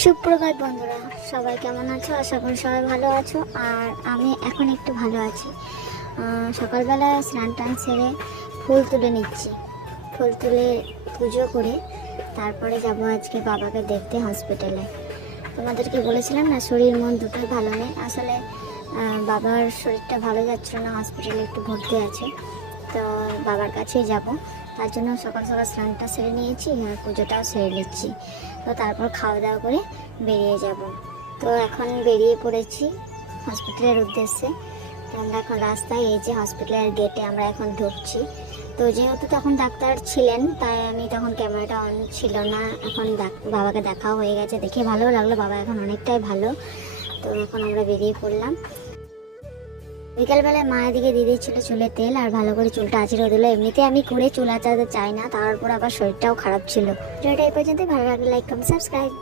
সুপ্রভাত বন্ধুরা, সবাই কেমন আছো? আশা করি সবাই ভালো আছো। আর আমি এখন একটু ভালো আছি। সকালবেলা স্নান টান সেরে ফুল তুলে নিচ্ছি। ফুল তুলে পুজো করে তারপরে যাব আজকে বাবাকে দেখতে হসপিটালে। তোমাদেরকে বলেছিলাম না, শরীর মন দুটোই ভালো নেই। আসলে বাবার শরীরটা ভালো যাচ্ছিল না, হসপিটালে একটু ভর্তি আছে। তো বাবার কাছেই যাব, তার জন্য সকাল সকাল স্নানটা সেরে নিয়েছি আর পুজোটাও সেরে নিচ্ছি। তো তারপর খাওয়া দাওয়া করে বেরিয়ে যাব। তো এখন বেরিয়ে পড়েছি হসপিটালের উদ্দেশ্যে। তো আমরা এখন রাস্তায়, এই যে হসপিটালের গেটে আমরা এখন ঢুকছি। তো যেহেতু তখন ডাক্তার ছিলেন, তাই আমি তখন ক্যামেরাটা অন ছিল না। এখন বাবাকে দেখাও হয়ে গেছে, দেখে ভালো লাগলো, বাবা এখন অনেকটাই ভালো। তো এখন আমরা বেরিয়ে পড়লাম। বিকালবেলায় মা এদিকে দিয়ে দিচ্ছিল চুলে তেল, আর ভালো করে চুলটা আঁচড়ে দিল। এমনিতে আমি করে চুল আঁচড়াতে চাই না, তারপর আবার শরীরটাও খারাপ ছিল। ভিডিওটা এই পর্যন্ত, ভালো লাগলে লাইক কমেন্ট সাবস্ক্রাইব।